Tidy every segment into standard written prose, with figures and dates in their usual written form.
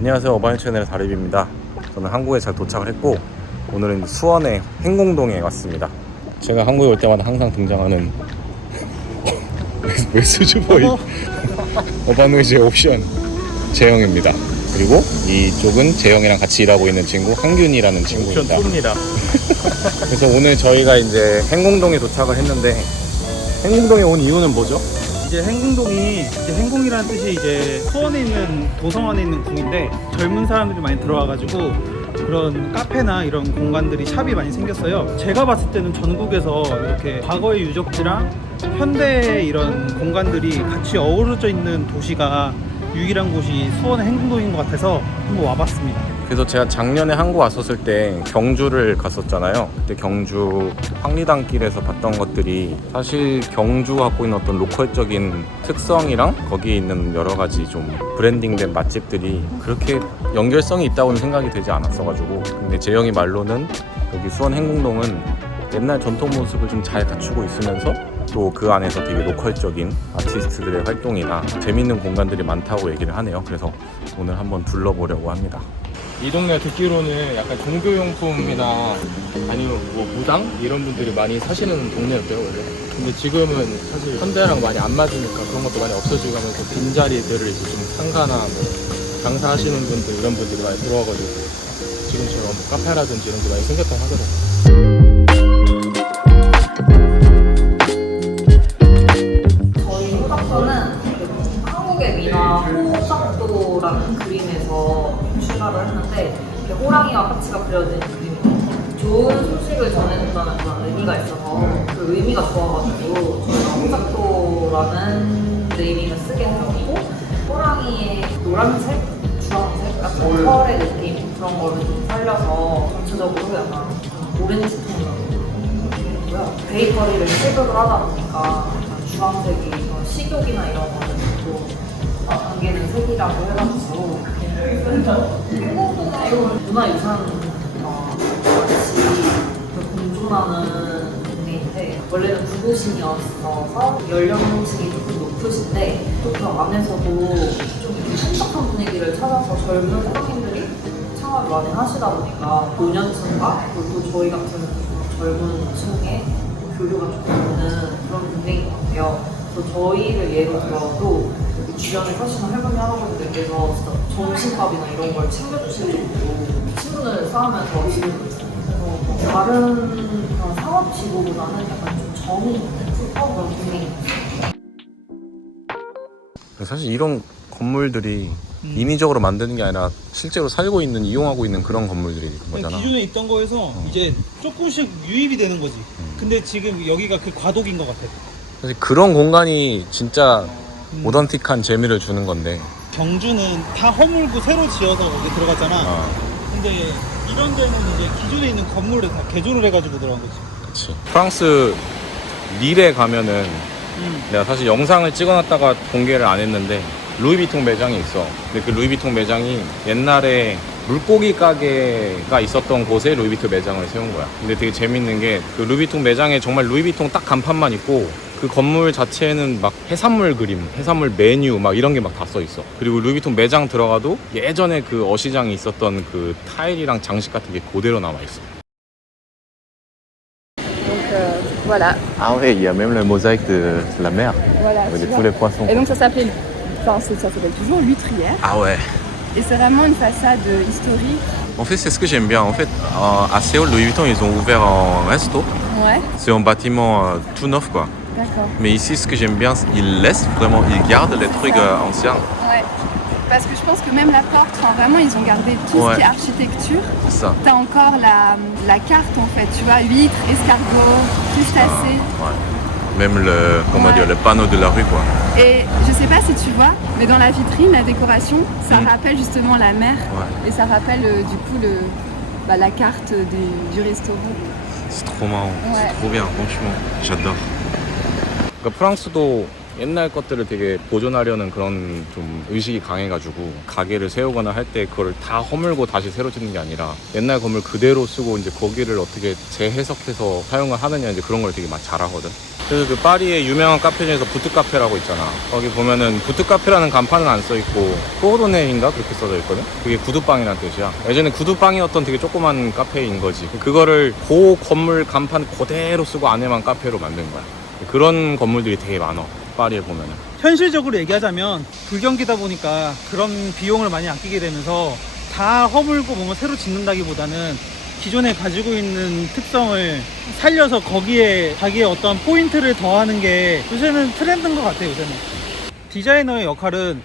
안녕하세요, 어바인 채널의 다립입니다. 저는 한국에 잘 도착을 했고 오늘은 수원의 행궁동에 왔습니다. 제가 한국에 올 때마다 항상 등장하는 웨스주보이 어바노이즈의 옵션 재영입니다. 그리고 이쪽은 재영이랑 같이 일하고 있는 친구 한균이라는 친구입니다. 옵션 2입니다. 그래서 오늘 저희가 이제 행궁동에 도착을 했는데, 행궁동에 온 이유는 뭐죠? 이제 행궁동이 이제 행궁이라는 뜻이 이제 수원에 있는 도성안에 있는 궁인데 젊은 사람들이 많이 들어와가지고 그런 카페나 이런 공간들이 샵이 많이 생겼어요. 제가 봤을 때는 전국에서 이렇게 과거의 유적지랑 현대의 이런 공간들이 같이 어우러져 있는 도시가 유일한 곳이 수원의 행궁동인 것 같아서 한번 와봤습니다. 그래서 제가 작년에 한국 왔었을 때 경주를 갔었잖아요. 그때 경주 황리단길에서 봤던 것들이 사실 경주가 갖고 있는 어떤 로컬적인 특성이랑 거기에 있는 여러 가지 좀 브랜딩된 맛집들이 그렇게 연결성이 있다고는 생각이 되지 않았어가지고, 근데 재영이 말로는 여기 수원 행궁동은 옛날 전통 모습을 좀 잘 갖추고 있으면서 또 그 안에서 되게 로컬적인 아티스트들의 활동이나 재밌는 공간들이 많다고 얘기를 하네요. 그래서 오늘 한번 둘러보려고 합니다. 이 동네 듣기로는 약간 종교용품이나 아니면 뭐 무당 이런 분들이 많이 사시는 동네였대요 원래. 근데 지금은 사실 현대랑 많이 안 맞으니까 그런 것도 많이 없어지고 하면서 빈자리들을 이제 좀 상가나 뭐 장사하시는 분들 이런 분들이 많이 들어와가지고 지금처럼 뭐 카페라든지 이런 게 많이 생겼다고 하더라고요. 저희 호닥터는 한국의 미나 호닥도라는 그림에서 출발을 했는데, 이렇게 호랑이와 파치가 그려진 그림이거든요. 좋은 소식을 전해준다는 그런 의미가 있어서 그 의미가 좋아가지고 저희가 호닥도라는 네이밍을 쓰게 되었고, 호랑이의 노란색, 주황색 같은 펄의 느낌 그런 거를 좀 살려서 전체적으로 약간 오렌지 톤으로 되고요. 베이커리를 시도를 하다 보니까 주황색이 식욕이나 이런 거는 또 담기는 색이라고 해가지고 행궁동은 문화유산 같이 공존하는 동네인데, 원래는 구도심이었어서 연령층이 조금 높으신데 또 그 안에서도 좀 이렇게 신박한 분위기를 찾아서 젊은 사장님들이 창업을 많이 하시다 보니까 노년층과 그리고 또 저희 같은 젊은 층의 교류가 조금 있는 그런 동네인 것 같아요. 그래서 저희를 예로 들어도 주변에 사시는 할머니 할아버지들께서 진짜 점심밥이나 이런 걸 챙겨주시고 친분을 쌓으면서 지내고 있어요. 그래서 다른 그런 상업지구보다는 약간 좀 정이 있는 그런 동네인 것 같아요. 사실 이런 건물들이 인위적으로 만드는 게 아니라 실제로 살고 있는, 이용하고 있는 그런 건물들이 거잖아. 기존에 있던 거에서 이제 조금씩 유입이 되는 거지. 근데 지금 여기가 그 과도기인 것 같아. 사실 그런 공간이 진짜 오던틱한 재미를 주는 건데. 경주는 다 허물고 새로 지어서 거기 들어갔잖아. 근데 이런 데는 이제 기존에 있는 건물을 다 개조를 해가지고 들어간 거지. 그치. 프랑스 릴에 가면은 내가 사실 영상을 찍어놨다가 공개를 안 했는데 루이비통 매장이 있어. 근데 그 루이비통 매장이 옛날에 물고기 가게가 있었던 곳에 루이비통 매장을 세운 거야. 근데 되게 재밌는 게 그 루이비통 매장에 정말 루이비통 딱 간판만 있고 그 건물 자체에는 막 해산물 그림, 해산물 메뉴 막 이런 게 막 다 써 있어. 그리고 루이비통 매장 들어가도 예전에 그 어시장이 있었던 그 타일이랑 장식 같은 게 그대로 남아 있어. Voilà, Ah ouais, il y a même la mosaïque de la mer voilà. avec tu tous vois. les poissons. Et donc ça s'appelle, ça s'appelle toujours l'huîtrière. Ah ouais. Et c'est vraiment une façade historique. En fait, c'est ce que j'aime bien. En fait, à Séoul, Louis Vuitton, ils ont ouvert un resto. Ouais, C'est un bâtiment tout neuf, quoi. d'accord. Mais ici, ce que j'aime bien, ils laissent vraiment, ils gardent les trucs anciens. Ouais. Parce que je pense que même la porte, enfin vraiment, ils ont gardé tout Ouais. ce qui est architecture. C'est ça. T'as encore la carte en fait, tu vois, huîtres, escargots, crustacés. Ouais. Même le, comment dire, le panneau de la rue, quoi. Et je sais pas si tu vois, mais dans la vitrine, la décoration, ça Mm. rappelle justement la mer. Ouais. Et ça rappelle du coup la carte du restaurant. C'est trop marrant. Ouais. C'est trop bien, franchement. J'adore. 그러니까 프랑스도 옛날 것들을 되게 보존하려는 그런 좀 의식이 강해가지고 가게를 세우거나 할 때 그걸 다 허물고 다시 새로 짓는 게 아니라 옛날 건물 그대로 쓰고 이제 거기를 어떻게 재해석해서 사용을 하느냐 이제 그런 걸 되게 많이 잘하거든. 그래서 그 파리의 유명한 카페 중에서 부트 카페라고 있잖아. 거기 보면은 부트 카페라는 간판은 안 써있고 코어도네인가 그렇게 써져 있거든. 그게 구두방이란 뜻이야. 예전에 구두방이었던 되게 조그만 카페인 거지. 그거를 그 건물 간판 그대로 쓰고 안에만 카페로 만든 거야. 그런 건물들이 되게 많아, 파리에 보면은. 현실적으로 얘기하자면 불경기다 보니까 그런 비용을 많이 아끼게 되면서 다 허물고 뭔가 새로 짓는다기보다는 기존에 가지고 있는 특성을 살려서 거기에 자기의 어떤 포인트를 더하는 게 요새는 트렌드인 것 같아요. 요새는 디자이너의 역할은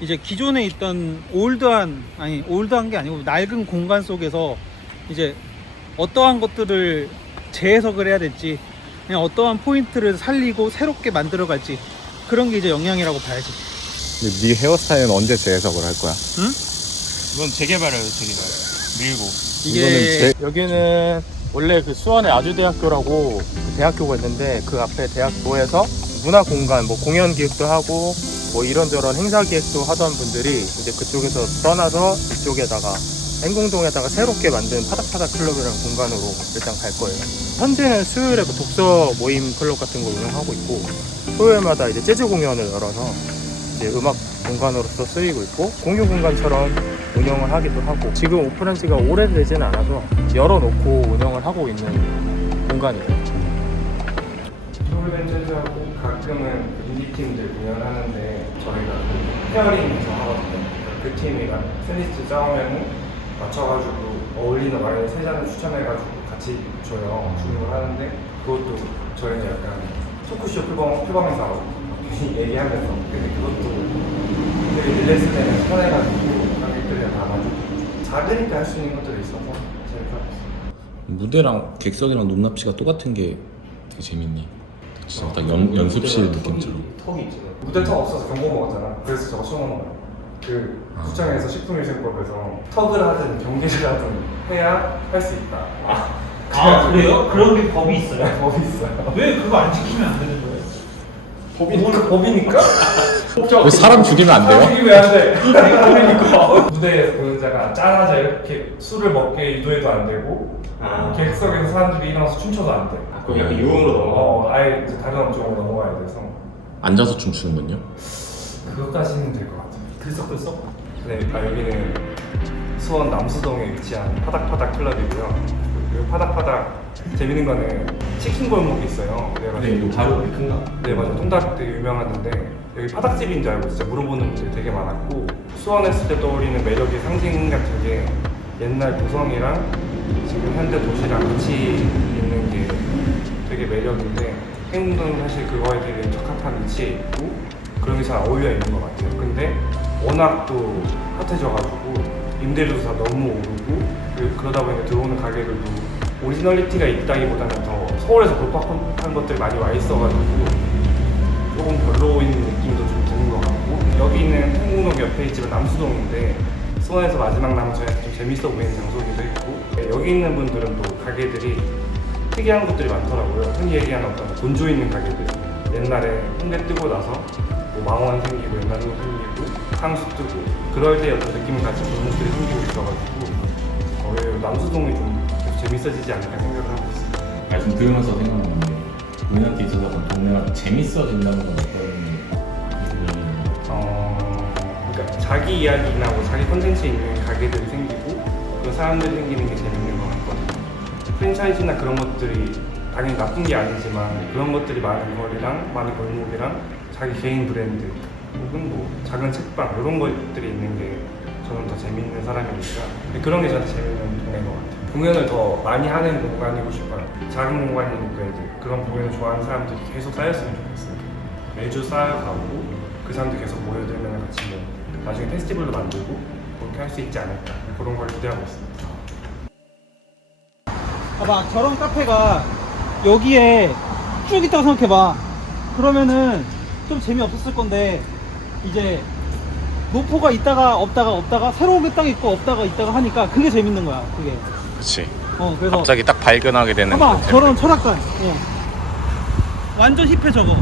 이제 기존에 있던 올드한 게 아니고 낡은 공간 속에서 이제 어떠한 것들을 재해석을 해야 될지, 그냥 어떠한 포인트를 살리고 새롭게 만들어 갈지, 그런 게 이제 영향이라고 봐야지. 근데 네 헤어스타일은 언제 재해석을 할 거야? 응? 이건 재개발이에요, 재개발. 밀고. 이게 여기는 원래 그 수원의 아주대학교라고 그 대학교가 있는데 그 앞에 대학교에서 문화 공간, 뭐 공연 기획도 하고 뭐 이런저런 행사 기획도 하던 분들이 이제 그쪽에서 떠나서 이쪽에다가 행궁동에다가 새롭게 만든 파닥파닥 클럽이라는 공간으로 일단 갈 거예요. 현재는 수요일에 그 독서 모임 클럽 같은 거 운영하고 있고 토요일마다 이제 재즈 공연을 열어서 이제 음악 공간으로서 쓰이고 있고 공유 공간처럼 운영을 하기도 하고 지금 오픈한 지가 오래되지는 않아서 열어놓고 운영을 하고 있는 공간이에요. 토요일엔 재즈하고 가끔은 인디팀들 공연하는데 저희가 페어링해서 하거든요. 그 팀이랑 샌리스트 짜오면은 맞춰가지고 어울리는 와인 3잔을 추천해가지고 같이 줘요. 주문을 하는데 그것도 저희는 약간 토크쇼 표방에서 얘기하면서 근데 그것도 되게 릴렉스 되면 편해가지고 관객들이랑 다 맞고 작으니까 할 수 있는 것들이 있어서 재밌었어요. 무대랑 객석이랑 높낮이가 똑같은 게 되게 재밌니? 진짜 딱 연습실 느낌처럼. 턱이 있지. 무대 턱 없어서 경고 먹었잖아. 그래서 저거 시원한 거야. 그 구청에서 식품위생법에서 턱을 하든 경계를 하든 해야 할 수 있다. 아 그래요? 그런 게 법이 있어요? 법이 있어요. 왜 그거 안 지키면 안 되는 거예요? 법이니까? 왜 사람 죽이면 안 돼요? 이게 왜 안 돼? 법이니까. 무대에서 공연자가 짠하자 이렇게 술을 먹게 유도해도 안 되고 객석에서 사람들이 일어나서 춤춰도 안 돼. 그럼 약간 유흥으로 아예 이제 다른 업종으로 넘어가야 돼서 앉아서 춤추는군요? 그것까지는 될 것 같아요. 들썩들썩? 네, 여기는 수원 남수동에 위치한 파닥파닥 클럽이고요. 그 파닥파닥 재밌는 거는 치킨 골목이 있어요. 그래가지고 바로 큰가? 네 맞아, 통닭 되게 유명하던데 여기 파닭집인 줄 알고 진짜 물어보는 분들이 되게 많았고 수원 했을 때 떠오르는 매력의 상징 같은 게 옛날 고성이랑 지금 현대 도시랑 같이 있는 게 되게 매력인데 행궁동은 사실 그거에 되게 적합한 위치에 있고 그런 게 잘 어울려 있는 것 같아요. 근데 워낙 또 핫해져가지고 임대료도 다 너무 오르고 그러다 보니까 들어오는 가게들도 오리지널리티가 있다기보다는 더 서울에서 볼법한 것들이 많이 와 있어가지고 조금 별로인 느낌도 좀 드는 것 같고 여기는 행궁동 옆에 있지만 남수동인데 수원에서 마지막 남은 저희한테 좀 재밌어 보이는 장소이기도 했고 여기 있는 분들은 또 가게들이 특이한 것들이 많더라고요. 흔히 얘기하는 어떤 본조 있는 가게들 옛날에 홍대 뜨고 나서 뭐 망원 생기고 옛날 로 생기고 향수 뜨고 그럴 때 어떤 느낌을 같이 주는 것들이 생기고 있어가지고 남수동이 좀 재밌어지지 않을까 생각을 하고 있어요. 말씀 들으면서 생각나는 게 우리한테 있어서 동네가 재밌어진다는 건 그러니까 자기 이야기나 뭐 자기 콘텐츠 있는 가게들이 생기고 그 사람들이 생기는 게 재밌는 것 같거든요. 프랜차이즈나 그런 것들이 당연히 나쁜 게 아니지만 그런 것들이 많은 거리랑 많은 골목이랑 자기 개인 브랜드 혹은 뭐 작은 책방 이런 것들이 있는 게 저는 더 재밌는 사람이니까 그런 게 저한테 재밌는 동네인 것 같아요. 공연을 더 많이 하는 공간이고 싶어요. 작은 공간이니까 이제 그런 공연을 좋아하는 사람들이 계속 쌓였으면 좋겠어요. 매주 쌓여가고 그 사람들이 계속 모여들면 같이 뭐 나중에 페스티벌도 만들고 그렇게 할 수 있지 않을까 그런 걸 기대하고 있습니다. 봐봐, 저런 카페가 여기에 쭉 있다고 생각해봐. 그러면은 좀 재미없었을 건데 이제 노포가 있다가 없다가 새로운 게 딱 있고 없다가 있다가 하니까 그게 재밌는 거야. 그게. 그치. 그래서 갑자기 딱 발견하게 되는 봐봐, 그 저런 철학관. 완전 힙해 저거.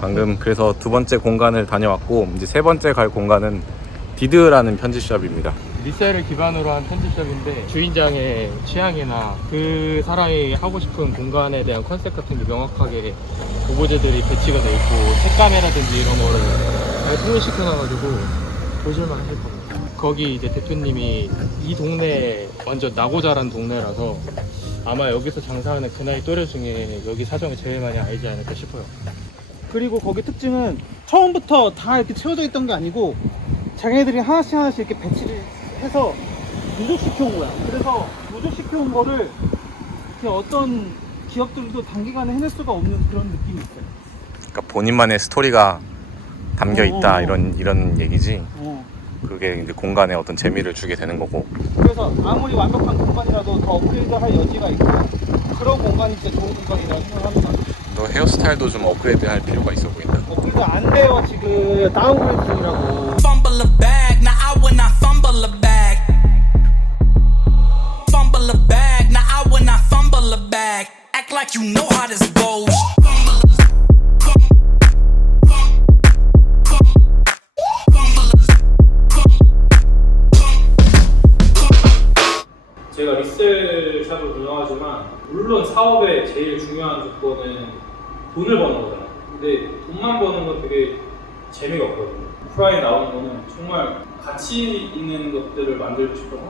방금 그래서 두 번째 공간을 다녀왔고 이제 세 번째 갈 공간은 디드라는 편집샵입니다. 리셀을 기반으로 한 편집샵인데 주인장의 취향이나 그 사람이 하고 싶은 공간에 대한 컨셉 같은 게 명확하게 오브제들이 배치가 돼 있고 색감이라든지 이런 거를 잘 통일시켜놔가지고 보실만 할 겁니다. 거기 이제 대표님이 이 동네 완전 나고 자란 동네라서 아마 여기서 장사하는 그 나이 또래 중에 여기 사정을 제일 많이 알지 않을까 싶어요. 그리고 거기 특징은 처음부터 다 이렇게 채워져 있던 게 아니고 자기네들이 하나씩 이렇게 배치를 해서 누적시켜 온 거야. 그래서 누적시켜 온 거를 그냥 어떤 기업들도 단기간에 해낼 수가 없는 그런 느낌이 있어요. 그러니까 본인만의 스토리가 담겨 있다 이런 얘기지. 그게 이제 공간에 어떤 재미를 주게 되는 거고. 그래서 아무리 완벽한 공간이라도 더 업그레이드할 여지가 있고 그런 공간이 진짜 좋은 공간이라고 생각합니다. 너 헤어스타일도 좀 업그레이드할 필요가 있어 보인다. 업그레이드 안 돼요. 지금 다운그레이드 중이라고. Fumble a bag, now I will not fumble a bag. Fumble a bag, now I will not fumble a bag. Act like you know how this goes. 제가 리셀 샵을 운영하지만 물론 사업의 제일 중요한 조건은 돈을 버는 거잖아요. 근데 돈만 버는 건 되게 재미가 없거든요. 오프라인 나오는 거는 정말 가치 있는 것들을 만들고 싶어서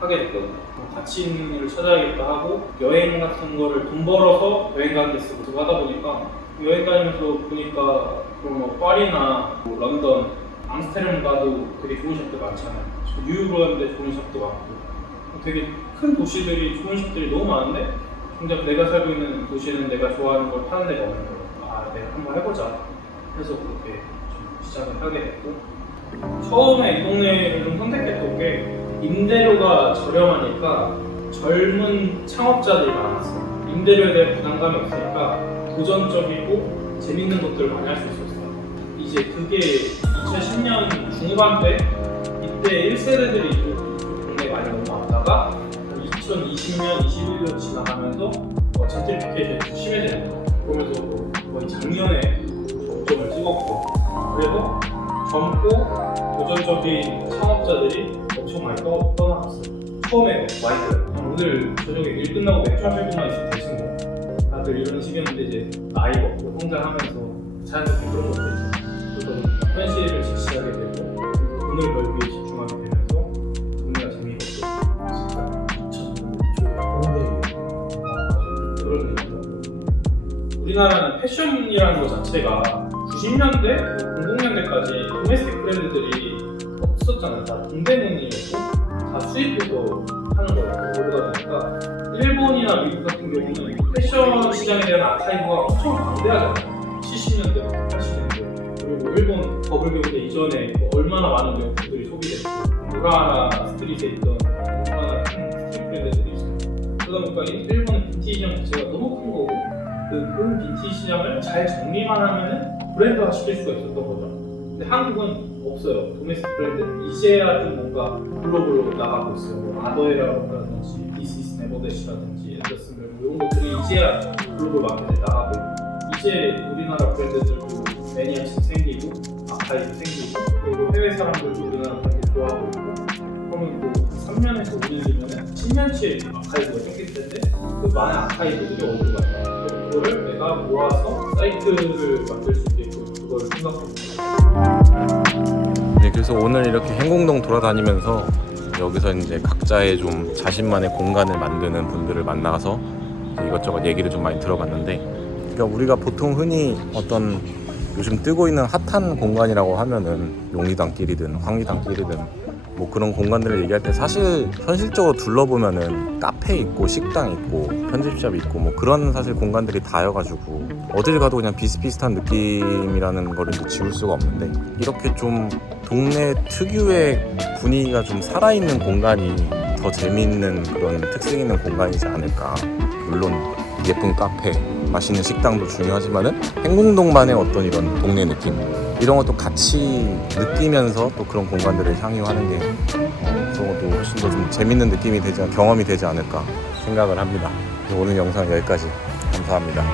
하게 됐거든요. 가치 있는 일을 찾아야겠다 하고 여행 같은 거를 돈 벌어서 여행 가는 데 쓰고 하다 보니까 여행 다니면서 보니까 그런 뭐 파리나 뭐 런던, 암스테르담 가도 되게 좋은 샵들 많잖아요. 뉴욕으로 갔는데 좋은 샵도 많고 되게 큰 도시들이 좋은 샵들이 너무 많은데 정작 내가 살고 있는 도시는 내가 좋아하는 걸 파는 데가 없는 거예요. 아, 내가 한번 해보자. 그래서 그렇게 좀 시작을 하게 됐고 처음에 이 동네를 좀 선택했던 게 임대료가 저렴하니까 젊은 창업자들이 많았어요. 임대료에 대한 부담감이 없으니까 도전적이고 재밌는 것들을 많이 할 수 있었어요. 이제 그게 2010년 중후반 때 이때 1세대들이 좀 동네에 많이 넘어왔다가 2020년, 21년 지나가면서 젠트리피케이션이 좀 심해지는 거예요. 그러면서 거의 작년에 정점을 찍었고 그래서 젊고 도전적인 창업자들이 엄청 많이 떠나갔어요. 처음에 많이 들어요. 오늘 저녁에 일 끝나고 맥주 한 병만 있으면 되신 거 다들 이런 식이었는데 이제 나이 먹고 성장하면서 자연스럽게 그런 것도 있죠. 그래서 현실을 직시하게 되고 돈을 벌기에 집중하게 되면서 동네가 재미가 없고 진짜 그런 얘기죠. 우리나라는 패션이라는 것 자체가 90년대, 00년대까지 도메스틱 브랜드들이 없었잖아요. 다 동대문이었고 다 수입해서 하는 거예요. 그러다 보니까 일본이나 미국 같은 경우는 패션 시장에 대한 아카이브가 엄청 방대하잖아요. 70년대부터 80년대 그리고 일본 버블경제 이전에 얼마나 많은 명품들이 소비됐고 우라하나 스트릿에 있던 얼마나 큰 스트릿 브랜드들이 있어요. 그러다 보니까 일본은 빈티지 시장 자체가 너무 큰 거고 그 빈티지 시장을 잘 정리만 하면은 브랜드화 시킬 수가 있었던 거죠. 근데 한국은 없어요. 도메스틱 브랜드. 이제야 좀 뭔가 글로벌로 나가고 있어요. 뭐 아더에라든지 디스 네버데시라든지 앤더슨 이런 것들이 이제야 글로벌 마켓에 나가고 있고 이제 우리나라 브랜드들도 매니아층 생기고 아카이브 생기고 그리고 해외 사람들도 우리나라 브랜드 좋아하고 있고 그러면 뭐 3년에서 5년 뒤면은 10년치의 아카이브가 생길 텐데 그 많은 아카이브들이 어디로 갈까? 그거를 내가 모아서 사이트를 만들 수 있게끔 그걸 생각하고 네, 그래서 오늘 이렇게 행궁동 돌아다니면서 여기서 이제 각자의 좀 자신만의 공간을 만드는 분들을 만나서 이것저것 얘기를 좀 많이 들어봤는데, 그러니까 우리가 보통 흔히 어떤 요즘 뜨고 있는 핫한 공간이라고 하면은 용리단길이든 황리단길이든 뭐 그런 공간들을 얘기할 때 사실 현실적으로 둘러보면은 카페 있고 식당 있고 편집샵 있고 뭐 그런 사실 공간들이 다여가지고 어딜 가도 그냥 비슷비슷한 느낌이라는 거를 지울 수가 없는데, 이렇게 좀 동네 특유의 분위기가 좀 살아있는 공간이 더 재미있는 그런 특색 있는 공간이지 않을까. 물론 예쁜 카페, 맛있는 식당도 중요하지만은 행궁동만의 어떤 이런 동네 느낌 이런 것도 같이 느끼면서 또 그런 공간들을 향유하는 게 그런 것도 훨씬 더 좀 재밌는 느낌이 경험이 되지 않을까 생각을 합니다. 오늘 영상 여기까지. 감사합니다.